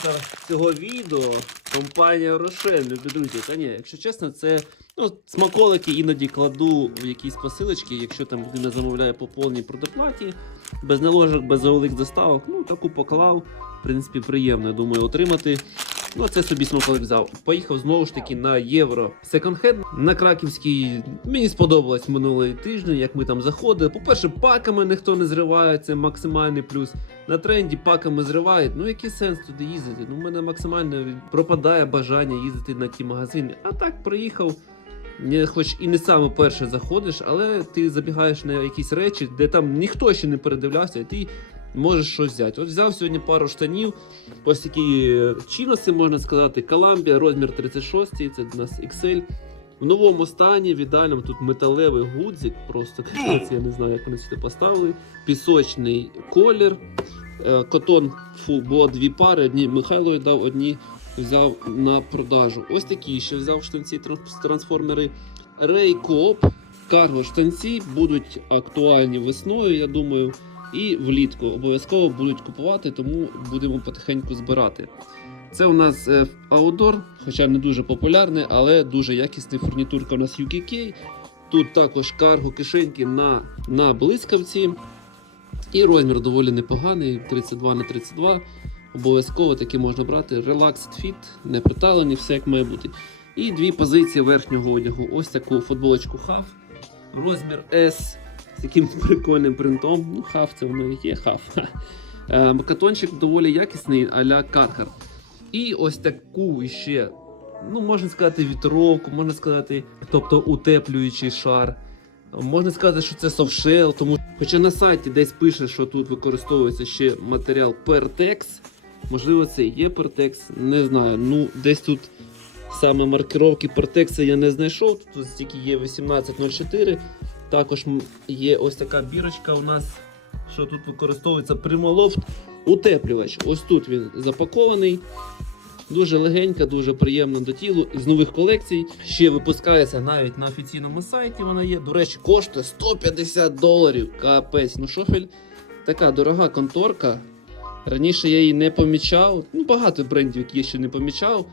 спонсор цього відео компанія Рошен, любі друзі. Та ні, якщо чесно, це ну, смаколики іноді кладу в якісь посилочки, якщо там людина замовляє по повній предоплаті, без наложок, без великих доставок. Ну, таку поклав. В принципі, приємно, я думаю, отримати. Ну, це собі смаколик взяв. Поїхав знову ж таки на євро секонд-хенд на Краківський. Мені сподобалось минулий тиждень, як ми там заходили. По-перше, паками ніхто не зриває, це максимальний плюс. На тренді паками зривають. Ну який сенс туди їздити? Ну, в мене максимально пропадає бажання їздити на ті магазини. А так приїхав. Хоч і не саме перше заходиш, але ти забігаєш на якісь речі, де там ніхто ще не передивлявся, і ти можеш щось взяти. От взяв сьогодні пару штанів, ось такі е, чиноси, можна сказати, Columbia, розмір 36, це у нас XL. В новому стані, в ідеальному тут металевий гудзик, просто я не знаю, як вони сюди поставили. Пісочний колір. Е, Котон фу, було дві пари, одні Михайлові дав, одні взяв на продажу. Ось такі ще взяв штанці трансформери. Рейкоп, карго штанці будуть актуальні весною, я думаю, і влітку. Обов'язково будуть купувати, тому будемо потихеньку збирати. Це у нас е, Outdoor, хоча не дуже популярний, але дуже якісний фурнітурка у нас UKK. Тут також карго кишеньки на, на блискавці. І розмір доволі непоганий, 32 на 32. Обов'язково таки можна брати. Relaxed Fit, не приталені, все як має бути. І дві позиції верхнього одягу. Ось таку футболочку Half. Розмір S таким прикольним принтом. Ну, Half це воно і є Half. Е, Катончик доволі якісний, а-ля Carhartt. І ось таку ще, ну можна сказати, вітровку, можна сказати, тобто утеплюючий шар. Можна сказати, що це софшел, тому хоча на сайті десь пише, що тут використовується ще матеріал Pertex. Можливо, це є Pertex, не знаю. Ну, десь тут саме маркировки Pertex я не знайшов. Тут тільки є 1804. Також є ось така бірочка у нас, що тут використовується Primaloft утеплювач. Ось тут він запакований. Дуже легенька, дуже приємна до тілу. З нових колекцій ще випускається навіть на офіційному сайті. Вона є. До речі, коштує 150 доларів. Капець. Ну шофель така дорога конторка. Раніше я її не помічав. Ну, багато брендів, які я ще не помічав.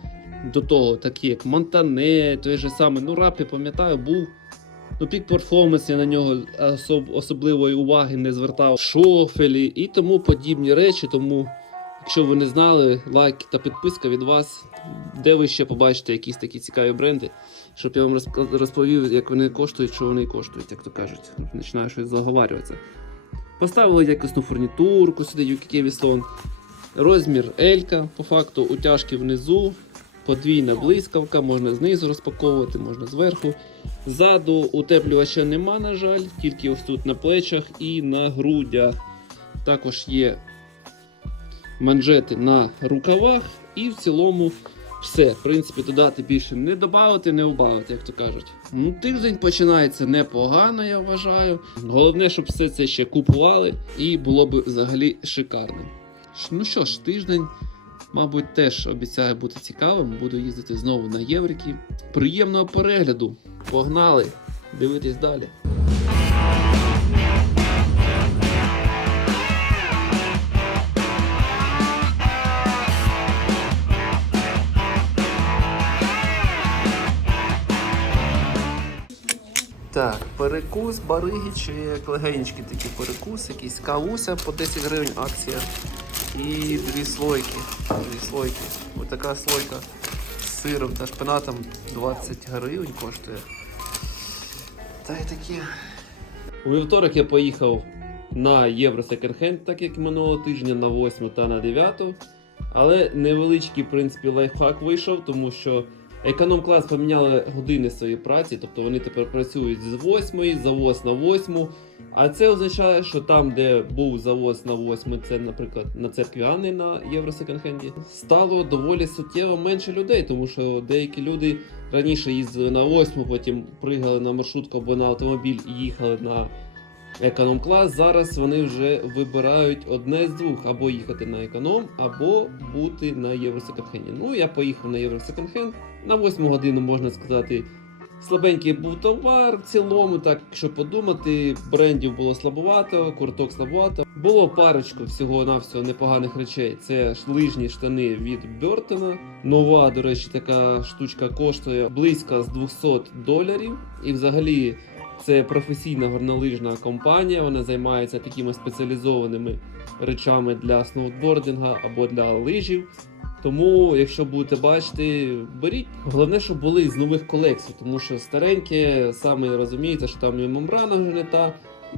До того, такі як Монтане, той же самий, ну рап, пам'ятаю, був. Ну, пік перформанс я на нього особ, особливої уваги не звертав. Шофелі і тому подібні речі. Тому, якщо ви не знали, лайк та підписка від вас, де ви ще побачите якісь такі цікаві бренди, щоб я вам розповів, як вони коштують, що вони коштують, як то кажуть. Починаю щось заговарюватися. Поставили якісну фурнітурку сюди UKK Віслон. Розмір Елька, по факту, утяжки внизу, подвійна блискавка, можна знизу розпаковувати, можна зверху. Ззаду утеплювача нема, на жаль, тільки ось тут на плечах і на грудях. Також є манжети на рукавах, і в цілому все. В принципі, додати більше не додати, не убавити, як то кажуть. Ну, тиждень починається непогано, я вважаю. Головне, щоб все це ще купували, і було б взагалі шикарно. Ну що ж, тиждень. Мабуть, теж обіцяє бути цікавим. Буду їздити знову на Єврики. Приємного перегляду! Погнали! Дивитись далі. Так, перекус, бариги чи легенькі такі перекус, якийсь кавуся по 10 гривень акція. І дві слойки. Дві слойки. Отака така слойка з сиром та шпинатом 20 гривень коштує. Та й таке. У вівторок я поїхав на Євро Секонд-хенд, так як минулого тижня на 8 та на 9. Але невеличкий, в принципі, лайфхак вийшов, тому що економ-клас поміняли години своєї праці, тобто вони тепер працюють з 8, завоз на 8. А це означає, що там, де був завоз на 8, це, наприклад, на церкві Анни на Євро Секонд-хенді, стало доволі суттєво менше людей, тому що деякі люди раніше їздили на 8, потім пригали на маршрутку або на автомобіль і їхали на економ-клас. Зараз вони вже вибирають одне з двох: або їхати на економ, або бути на Євро Ну, я поїхав на Євро На 8 годину, можна сказати, Слабенький був товар в цілому, так якщо подумати, брендів було слабовато, курток слабовато. Було парочку всього-навсього непоганих речей. Це ж лижні штани від Бертона. Нова, до речі, така штучка коштує близько з 200 доларів. І взагалі це професійна горнолижна компанія. Вона займається такими спеціалізованими речами для сноутбординга або для лижів. Тому, якщо будете бачити, беріть. Головне, щоб були з нових колекцій, тому що старенькі, саме розумієте, що там і мембрана вже не та,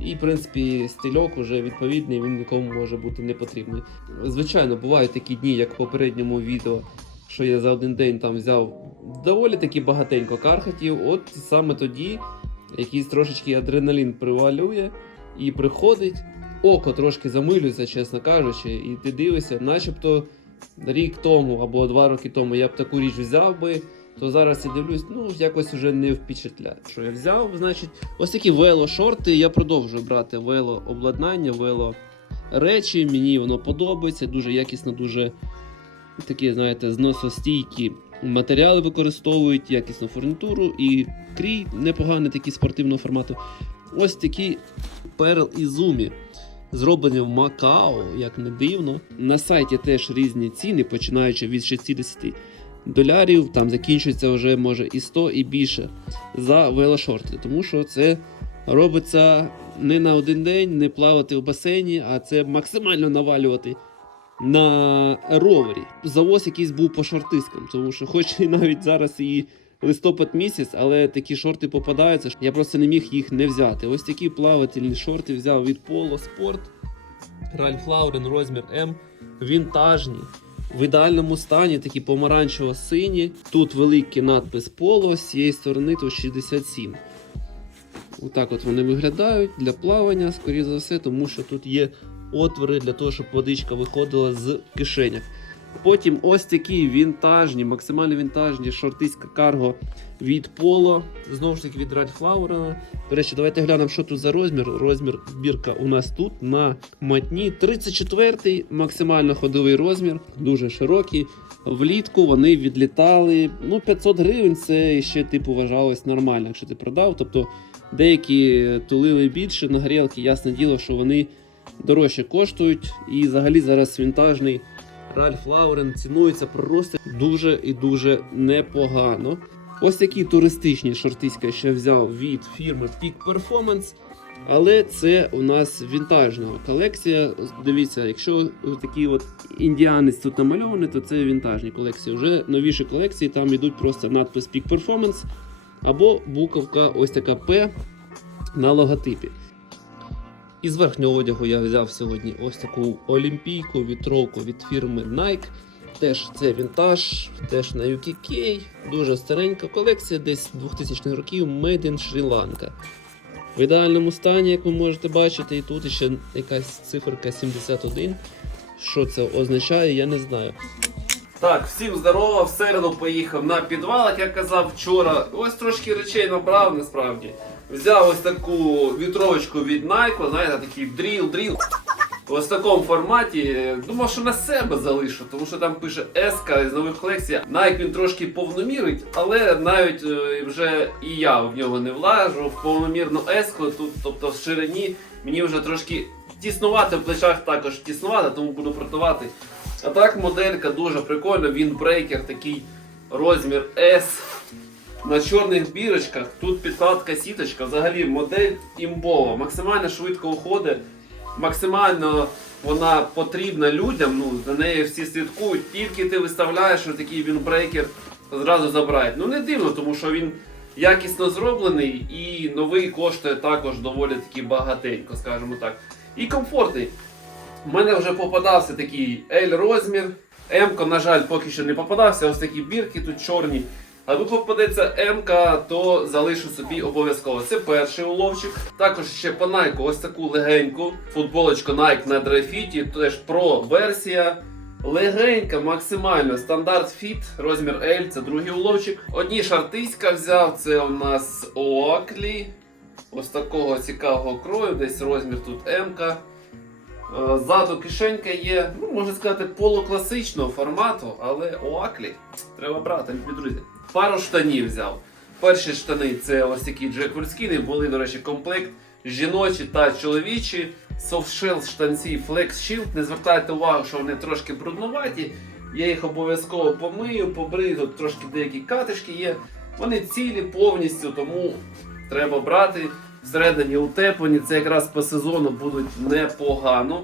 і в принципі стильок уже відповідний, він нікому може бути не потрібний. Звичайно, бувають такі дні, як в попередньому відео, що я за один день там взяв доволі таки багатенько кархатів. От саме тоді якийсь трошечки адреналін привалює і приходить. Око трошки замилюється, чесно кажучи, і ти дивишся, начебто рік тому або два роки тому я б таку річ взяв би, то зараз я дивлюсь, ну якось вже не впечатляє. Що я взяв, значить, ось такі вело-шорти. Я продовжую брати вело-обладнання, вело речі. Мені воно подобається, дуже якісно, дуже такі, знаєте, зносостійкі матеріали використовують, якісну фурнітуру і крій непоганий, такий спортивного формату. Ось такі Pearl Izumi. Зроблені в Макао, як не дивно. На сайті теж різні ціни, починаючи від 60 долярів, там закінчується вже може і 100 і більше за велошорти. Тому що це робиться не на один день, не плавати в басейні, а це максимально навалювати на ровері. Завоз якийсь був по шортискам, тому що, хоч і навіть зараз і листопад місяць, але такі шорти попадаються. Я просто не міг їх не взяти. Ось такі плавательні шорти взяв від Polo Sport. Ральф Лаурен розмір М. Вінтажні. В ідеальному стані такі помаранчево-сині. Тут великий надпис Polo, з цієї сторони тут 67. Отак от вони виглядають для плавання, скоріше за все, тому що тут є отвори для того, щоб водичка виходила з кишенях. Потім ось такі вінтажні, максимально вінтажні шортиська карго від Polo. Знову ж таки від Ralph Lauren. До речі, давайте глянемо, що тут за розмір. Розмір бірка у нас тут на матні. 34-й максимально ходовий розмір, дуже широкий. Влітку вони відлітали. Ну, 500 гривень це ще типу вважалось нормально, якщо ти продав. Тобто деякі тулили більше на грілки, ясне діло, що вони дорожче коштують. І взагалі зараз вінтажний Ральф Лаурен цінується просто дуже і дуже непогано. Ось такі туристичні шортиська ще взяв від фірми Peak Performance. Але це у нас вінтажна колекція. Дивіться, якщо такий от індіанець тут намальований, то це вінтажні колекції. Вже новіші колекції там йдуть просто надпис Peak Performance або буковка ось така P на логотипі. Із верхнього одягу я взяв сьогодні ось таку олімпійку вітровку від фірми Nike. Теж це вінтаж, теж на UKK. Дуже старенька колекція, десь 2000 х років Made in Sri Lanka. В ідеальному стані, як ви можете бачити, і тут ще якась циферка 71. Що це означає, я не знаю. Так, всім здорово, в середу поїхав на підвал, як я казав вчора. Ось трошки речей набрав насправді. Взяв ось таку вітровочку від Nike, знаєте, такий дріл, дріл. Ось в такому форматі. Думав, що на себе залишу, тому що там пише S з нових колекцій. Nike він трошки повномірить, але навіть е, вже і я в нього не влажу. В повномірну S, тут, тобто в ширині, мені вже трошки тіснувати в плечах також тіснувати, тому буду продавати. А так моделька дуже прикольна, він брейкер такий розмір S. На чорних бірочках тут підкладка сіточка, взагалі модель імбова, максимально швидко уходить, максимально вона потрібна людям, ну, за нею всі слідкують, тільки ти виставляєш такий він брейкер, зразу забирають. Ну не дивно, тому що він якісно зроблений і новий коштує також доволі таки багатенько, скажімо так. І комфортний. У мене вже попадався такий L розмір. М, на жаль, поки що не попадався. Ось такі бірки тут чорні. Аби попадеться М, то залишу собі обов'язково. Це перший уловчик. Також ще по Nike ось таку легеньку футболочку Nike на драйфіті, теж Pro версія. Легенька, максимально стандарт фіт, розмір L, це другий уловчик. Одні шартиська взяв, це у нас Оаклі. Ось такого цікавого крою, десь розмір тут М. Е, Ззаду кишенька є, ну можна сказати, полукласичного формату, але Оаклі треба брати, любі друзі. Пару штанів взяв. Перші штани це ось такі джеквельскіни, були, до речі, комплект жіночі та чоловічі. Softshell штанці Flex Shield. Не звертайте увагу, що вони трошки бруднуваті. Я їх обов'язково помию, побрию, тут трошки деякі катишки є. Вони цілі повністю, тому треба брати. Всередині утеплені, це якраз по сезону будуть непогано.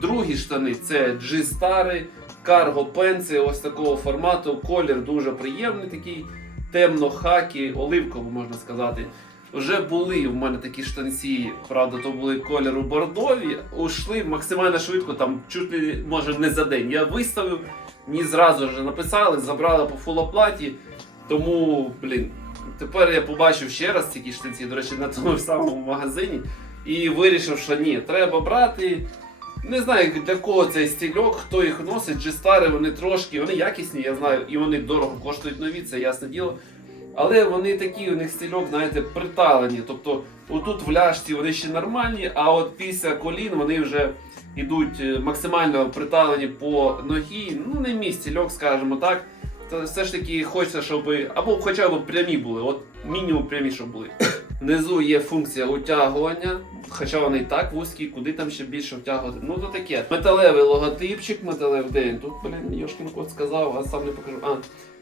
Другі штани це G-Star, Cargo Pants, ось такого формату. Колір дуже приємний, такий темно-хакі, оливковий, можна сказати. Вже були в мене такі штанці, правда, то були кольору бордові. Ушли максимально швидко, там чуть ли може не за день. Я виставив, ні зразу ж написали, забрали по фулоплаті. Тому, блін, тепер я побачив ще раз ці штанці, до речі, на тому самому магазині. І вирішив, що ні, треба брати. Не знаю для кого цей стільок, хто їх носить, джестари, вони трошки, вони якісні, я знаю, і вони дорого коштують нові, це ясне діло. Але вони такі, у них стільок, знаєте, приталені. Тобто, отут в ляшці вони ще нормальні, а от після колін вони вже йдуть е, максимально приталені по ногі. Ну, не мій стільок, скажімо так. То все ж таки хочеться, щоб або хоча б прямі були, от мінімум прямі, щоб були. Внизу є функція утягування, хоча вони і так вузькі, куди там ще більше втягувати. Ну то таке. Металевий логотипчик, металевий де тут, блін, Йошкін кот сказав, а сам не покажу. А,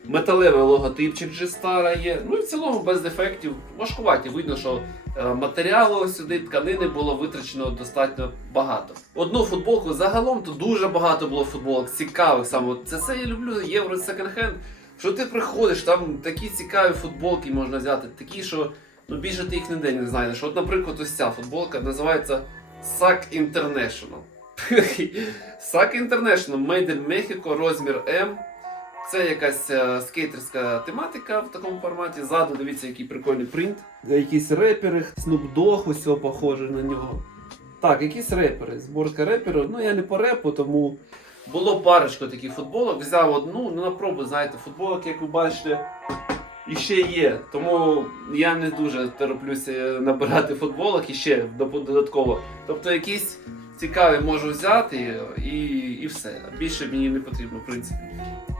металевий логотипчик G-Star є. Ну і в цілому без дефектів. Важкуваті. Видно, що е, матеріалу сюди тканини було витрачено достатньо багато. Одну футболку загалом то дуже багато було футболок, цікавих саме. Це все я люблю євро секонд-хенд. Що ти приходиш, там такі цікаві футболки можна взяти, такі, що ну більше ти їх ніде не знайдеш. От, наприклад, ось ця футболка називається SAC International. SAC International Made in Mexico, розмір М. Це якась е, скейтерська тематика в такому форматі. Ззаду дивіться, який прикольний принт. Якісь репери, Snoop Dogg, ось похоже на нього. Так, якісь репери. Зборка реперів. Ну я не по репу, тому було парочку таких футболок. Взяв одну, ну на пробу, знаєте, футболок, як ви бачите, і ще є. Тому я не дуже тороплюся набирати футболок і ще додатково. Тобто якісь цікаві можу взяти і, і все. Більше мені не потрібно, в принципі.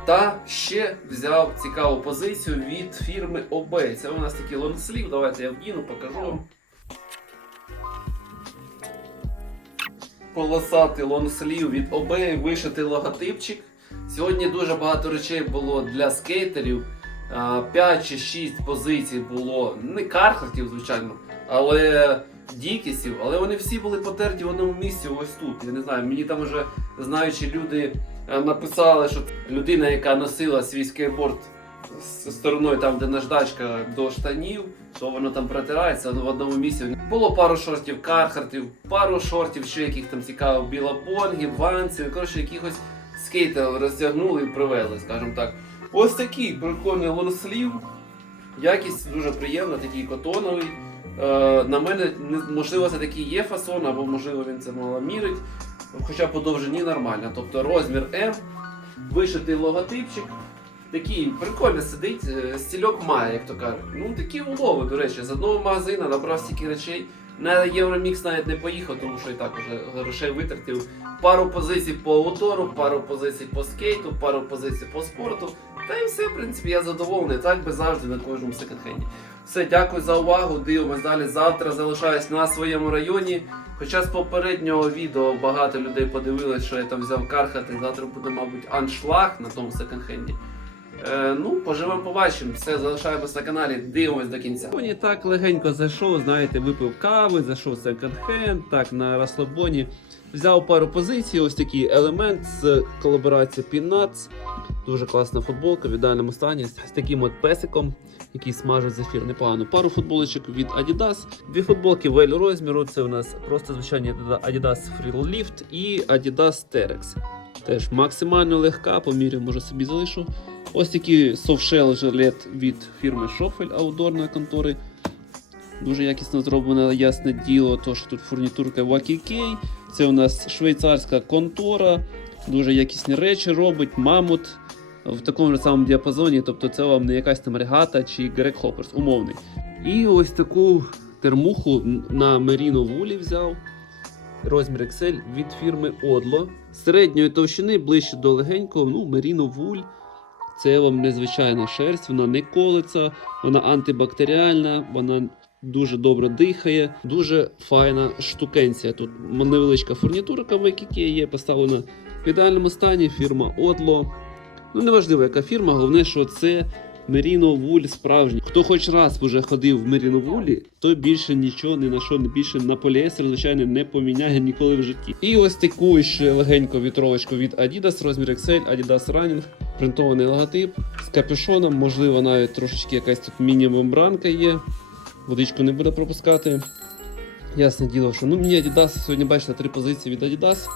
Та ще взяв цікаву позицію від фірми OB. Це у нас такий лонгслів. Давайте я вдіну, покажу вам. Полосатий лонгслів від OB, вишитий логотипчик. Сьогодні дуже багато речей було для скейтерів. 5 чи 6 позицій було не кархартів, звичайно, але дікісів, але вони всі були потерті в одному місці, ось тут. Я не знаю, мені там вже знаючи люди е, написали, що людина, яка носила свій скейтборд з стороною там, де наждачка до штанів, то воно там протирається в одному місці. Було пару шортів кархартів, пару шортів, ще яких там цікаво, білопонгів, ванців, коротше, якихось скейтерів роздягнули і привезли, скажімо так. Ось такий прикольний лонслів. Якість дуже приємна, такий котоновий. Е, на мене, можливо, це такий є фасон, або можливо він це мало мірить. Хоча по довжині нормально. Тобто розмір М, вишитий логотипчик. Такий прикольно сидить, е, стільок має, як то кажуть. Ну такі улови, до речі, з одного магазину набрав стільки речей. На Євромікс навіть не поїхав, тому що і так уже грошей витратив. Пару позицій по аутору, пару позицій по скейту, пару позицій по спорту. Та і все, в принципі, я задоволений. Так би завжди на кожному секонд-хенді. Все, дякую за увагу. Дивимось далі. Завтра залишаюсь на своєму районі. Хоча з попереднього відео багато людей подивилось, що я там взяв кархати. Завтра буде, мабуть, аншлаг на тому секонд-хенді. Е, ну, поживемо, побачимо. Все, залишаємось на каналі, дивимось до кінця. Сьогодні так легенько зайшов, знаєте, випив кави, зайшов секонд-хенд, так на розслабоні. Взяв пару позицій, ось такий елемент з колаборації Peanuts. Дуже класна футболка в ідеальному стані з таким от песиком, який смажить зефір непогано. Пару футболочок від Adidas, дві футболки в розміру. Це у нас просто звичайні Adidas Free Lift і Adidas Terex. Теж максимально легка, поміряв, може собі залишу. Ось такий софтшел жилет від фірми Шофель аудорної контори. Дуже якісно зроблено, ясне діло, то що тут фурнітурка Wacky Це у нас швейцарська контора, дуже якісні речі робить, мамут в такому ж самому діапазоні, тобто це вам не якась там регата чи Грек Хоперс, умовний. І ось таку термуху на Merino вулі взяв. Розмір XL від фірми Odlo. Середньої товщини ближче до легенького, ну, Merino вуль. Це вам незвичайна шерсть, вона не колиться, вона антибактеріальна, вона дуже добре дихає, дуже файна штукенція. Тут невеличка фурнітурка в Ikea є поставлена в ідеальному стані. Фірма Отло. Ну, неважливо, яка фірма, головне, що це Wool справжній. Хто хоч раз вже ходив в Wool, той більше нічого ні на що не більше на поліестер, звичайно, не поміняє ніколи в житті. І ось таку ще легеньку вітровочку від Adidas, розмір XL, Adidas Running, принтований логотип з капюшоном, можливо, навіть трошечки якась тут міні-мембранка є. Водичку не буде пропускати. Ясне діло, що ну мені Adidas сьогодні бачите три позиції від Adidas.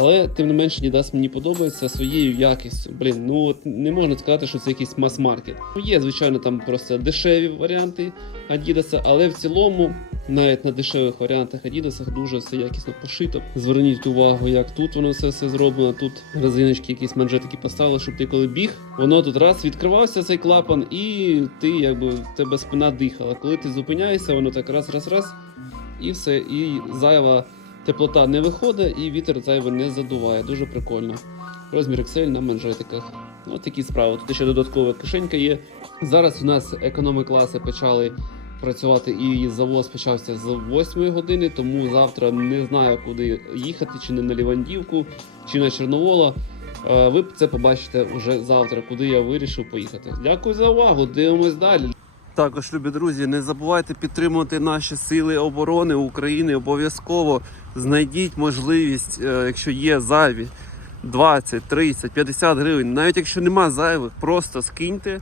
Але тим не менше Adidas мені подобається своєю якістю. Блін, ну от не можна сказати, що це якийсь мас-маркет. Ну, Є, звичайно, там просто дешеві варіанти Adidas, але в цілому, навіть на дешевих варіантах Adidas дуже все якісно пошито. Зверніть увагу, як тут воно все, все зроблено. Тут резиночки, якісь манжетики поставили, щоб ти коли біг, воно тут раз відкривався цей клапан, і ти якби в тебе спина дихала. Коли ти зупиняєшся, воно так раз, раз, раз, і все, і зайва. Теплота не виходить і вітер зайвий не задуває. Дуже прикольно. Розмір XL на манжетиках. Ось такі справи. Тут ще додаткова кишенька є. Зараз у нас економи класи почали працювати і завоз почався з 8 години, тому завтра не знаю, куди їхати, чи не на Лівандівку, чи на Чорновола. Е, Ви це побачите вже завтра, куди я вирішив поїхати. Дякую за увагу. Дивимось далі. Також, любі друзі, не забувайте підтримувати наші сили оборони України. Обов'язково знайдіть можливість, е, якщо є зайві 20, 30, 50 гривень. Навіть якщо нема зайвих, просто скиньте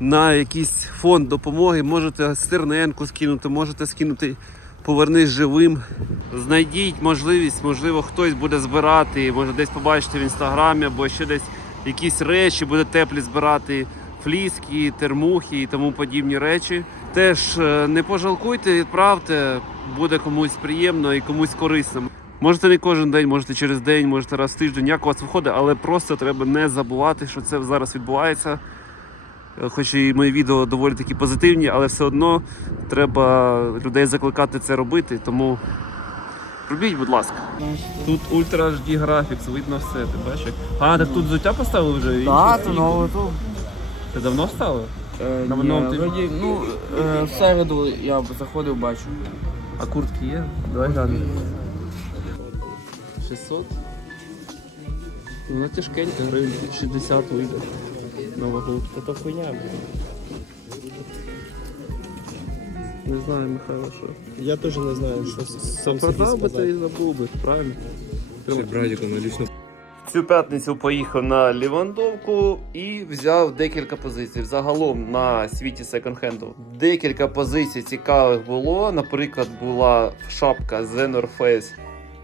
на якийсь фонд допомоги. Можете стерненку скинути, можете скинути повернись живим. Знайдіть можливість, можливо, хтось буде збирати, може десь побачите в інстаграмі або ще десь якісь речі буде теплі збирати фліски, термухи і тому подібні речі. Теж е, не пожалкуйте, відправте, буде комусь приємно і комусь корисно. Можете не кожен день, можете через день, можете раз в тиждень, як у вас виходить, але просто треба не забувати, що це зараз відбувається. Е, Хоч і мої відео доволі такі позитивні, але все одно треба людей закликати це робити. Тому робіть, будь ласка. Тут Ultra HD Graphics, видно все, ти бачиш? А, так тут взуття поставили вже? Так, то нове тут. Це давно стало? Е, На ні, тижні? вроді, ну, е, в середу я заходив, бачу. А куртки є? Давай глянемо. 600. Вона тяжкенька, гривень 60 вийде на вагу. Та то хуйня. Не знаю, Михайло, що. Я теж не знаю, що с- сам собі Продав би ти сказати. і забув би, правильно? Братику, ну лично Цю п'ятницю поїхав на Лівандовку і взяв декілька позицій. Загалом на світі секонд-хенду. Декілька позицій цікавих було. Наприклад, була шапка The North Face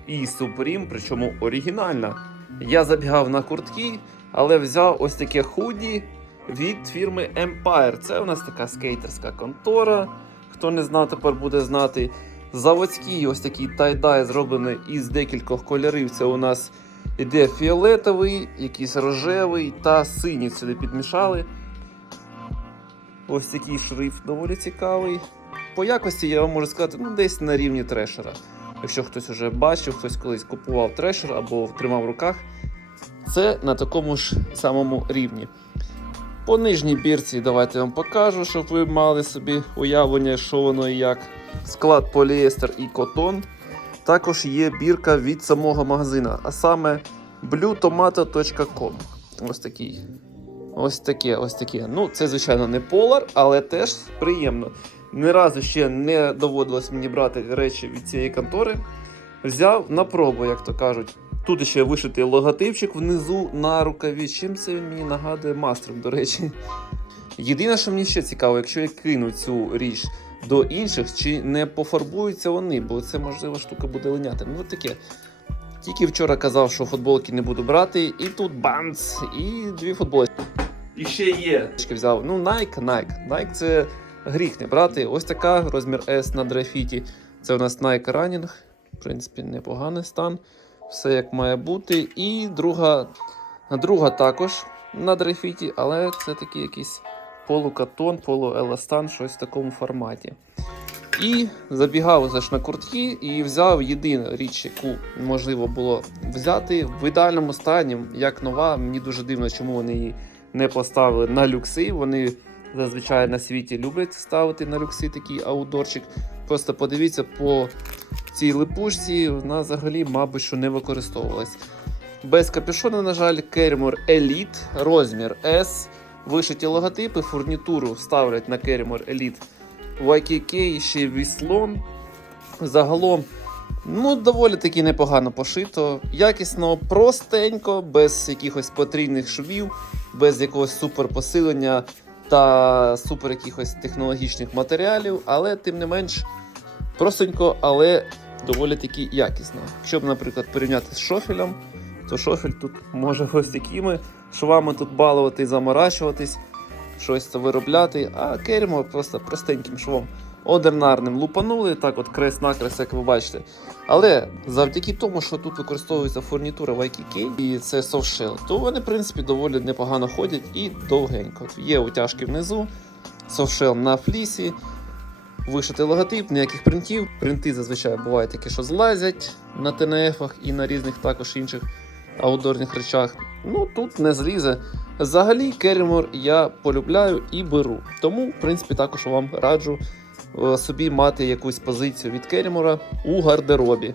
і Supreme, причому оригінальна. Я забігав на куртки, але взяв ось таке худі від фірми Empire. Це у нас така скейтерська контора. Хто не знав, тепер буде знати. Заводський ось такий тайдай зроблений із декількох кольорів. Це у нас Іде фіолетовий, якийсь рожевий та синій сюди підмішали. Ось такий шрифт доволі цікавий. По якості я вам можу сказати, ну десь на рівні трешера. Якщо хтось вже бачив, хтось колись купував трешер або тримав в руках, це на такому ж самому рівні. По нижній бірці давайте я вам покажу, щоб ви мали собі уявлення, що воно і як. Склад поліестер і котон. Також є бірка від самого магазина, а саме bluetomato.com. Ось такий. Ось таке, ось таке. Ну, це, звичайно, не Polar, але теж приємно. Ні разу ще не доводилось мені брати речі від цієї контори. Взяв на пробу, як то кажуть. Тут ще вишитий логотипчик внизу на рукаві. Чим це мені нагадує мастером, до речі. Єдине, що мені ще цікаво, якщо я кину цю річ до інших, чи не пофарбуються вони, бо це можливо штука буде линяти. Ну таке. Тільки вчора казав, що футболки не буду брати, і тут бамц, і дві футболки. І ще є. Взяв. Ну, Nike, Nike. Nike це гріх не брати. Ось така розмір S на драфіті. Це у нас Nike Running. В принципі, непоганий стан. Все як має бути. І друга, друга також на драфіті, але це такий якийсь полукатон, полуеластан, щось в такому форматі. І забігав за ж на куртки і взяв єдину річ, яку можливо було взяти в ідеальному стані, як нова. Мені дуже дивно, чому вони її не поставили на люкси. Вони зазвичай на світі люблять ставити на люкси такий аудорчик. Просто подивіться по цій липучці, вона взагалі, мабуть, що не використовувалась. Без капюшона, на жаль, Кермор Elite, розмір S. Вишиті логотипи, фурнітуру ставлять на Кермор Elite YKK, ще віслон. Загалом, ну, доволі таки непогано пошито, якісно, простенько, без якихось потрійних швів, без якогось суперпосилення та супер якихось технологічних матеріалів, але тим не менш простенько, але доволі таки якісно. Якщо б, наприклад, порівняти з шофелем, то шофель тут може ось такими швами тут балувати, заморачуватись, щось це виробляти, а кермо просто простеньким швом. Одинарним лупанули, так от крест-накрест, як ви бачите. Але завдяки тому, що тут використовується фурнітура YKK і це софтшел, то вони, в принципі, доволі непогано ходять і довгенько. Є утяжки внизу, софтшел на флісі, вишитий логотип, ніяких принтів. Принти зазвичай бувають такі, що злазять на ТНФ і на різних також інших аутдорних речах. Ну тут не злізе. Взагалі, Керімор я полюбляю і беру. Тому, в принципі, також вам раджу е, собі мати якусь позицію від Керімора у гардеробі.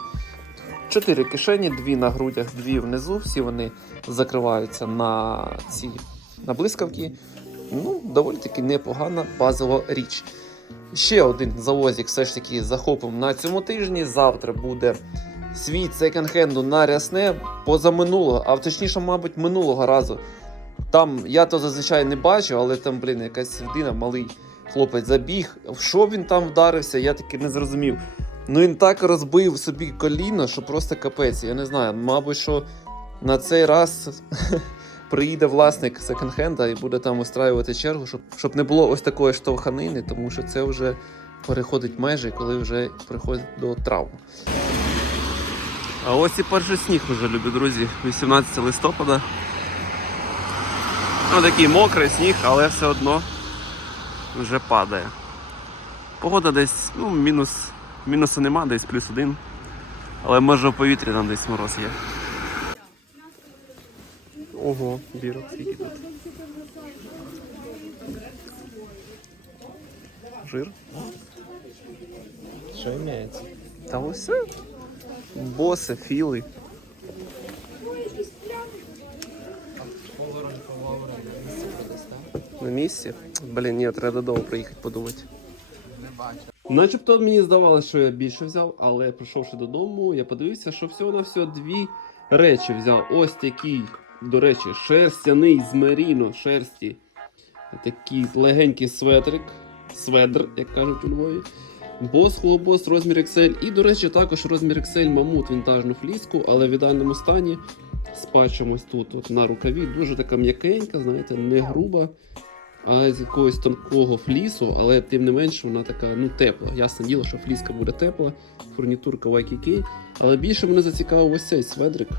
Чотири кишені, дві на грудях, дві внизу. Всі вони закриваються на ці на блискавки. Ну, доволі таки непогана базова річ. Ще один завозик все ж таки захопимо на цьому тижні. Завтра буде світ секонд-хенду на рясне позаминулого, а точніше, мабуть, минулого разу. Там я то зазвичай не бачу, але там, блін, якась людина, малий хлопець забіг. В що він там вдарився, я таки не зрозумів. Ну він так розбив собі коліно, що просто капець. Я не знаю. Мабуть, що на цей раз приїде власник секонд-хенда і буде там устраювати чергу, щоб, щоб не було ось такої штовханини, тому що це вже переходить межі, коли вже приходить до травм. А ось і перший сніг уже, любі друзі, 18 листопада. Ну, такий мокрий сніг, але все одно вже падає. Погода десь, ну, мінус, мінусу нема, десь плюс один. Але може в повітрі там десь мороз є. Ого, бірок, скільки тут. Жир. Що імеється? Та ось все. Боси, філи. На місці? Блін, ні, треба додому приїхати подумати. Начебто мені здавалося, що я більше взяв, але прийшовши додому, я подивився, що всього на всього дві речі взяв. Ось такий, до речі, шерстяний з меріно шерсті. Такий легенький светрик, сведр, як кажуть у Львові. Бос Хуабос розмір XL. І, до речі, також розмір XL мамут вінтажну фліску, але в ідеальному стані з патчем ось тут от на рукаві. Дуже така м'якенька, знаєте, не груба, а з якогось тонкого флісу, але тим не менш вона така ну, тепла. Ясне діло, що фліска буде тепла, фурнітурка YKK. Але більше мене зацікавив ось цей сведрик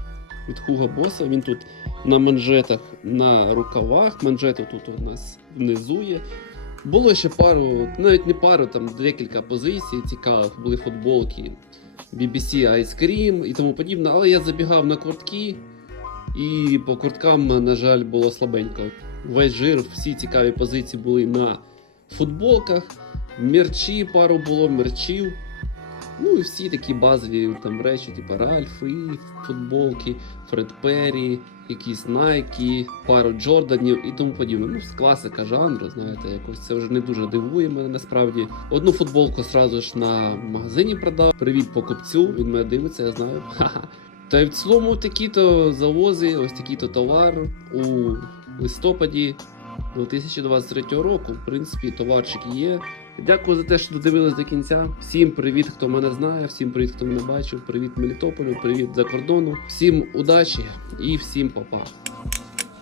від Hugo Boss. Він тут на манжетах, на рукавах. Манжети тут у нас внизу є. Було ще пару, навіть не пару, там декілька позицій цікавих, були футболки BBC Ice Cream і тому подібне, але я забігав на куртки, і по курткам, на жаль, було слабенько. Весь жир, всі цікаві позиції були на футболках, мерчі пару було, мерчів. Ну і всі такі базові там речі, типу Ральфи, футболки, Фред Перрі, якісь Nike, пару Джорданів і тому подібне. Ну, класика жанру, знаєте, якось це вже не дуже дивує мене насправді. Одну футболку сразу ж на магазині продав. Привіт покупцю, він мене дивиться, я знаю. Та й в цілому такі-то завози, ось такий-то товар у листопаді 2023 року. В принципі, товарчик є. Дякую за те, що додивились до кінця. Всім привіт, хто мене знає, всім привіт, хто мене бачив. Привіт Мелітополю, привіт за кордону. Всім удачі і всім па-па.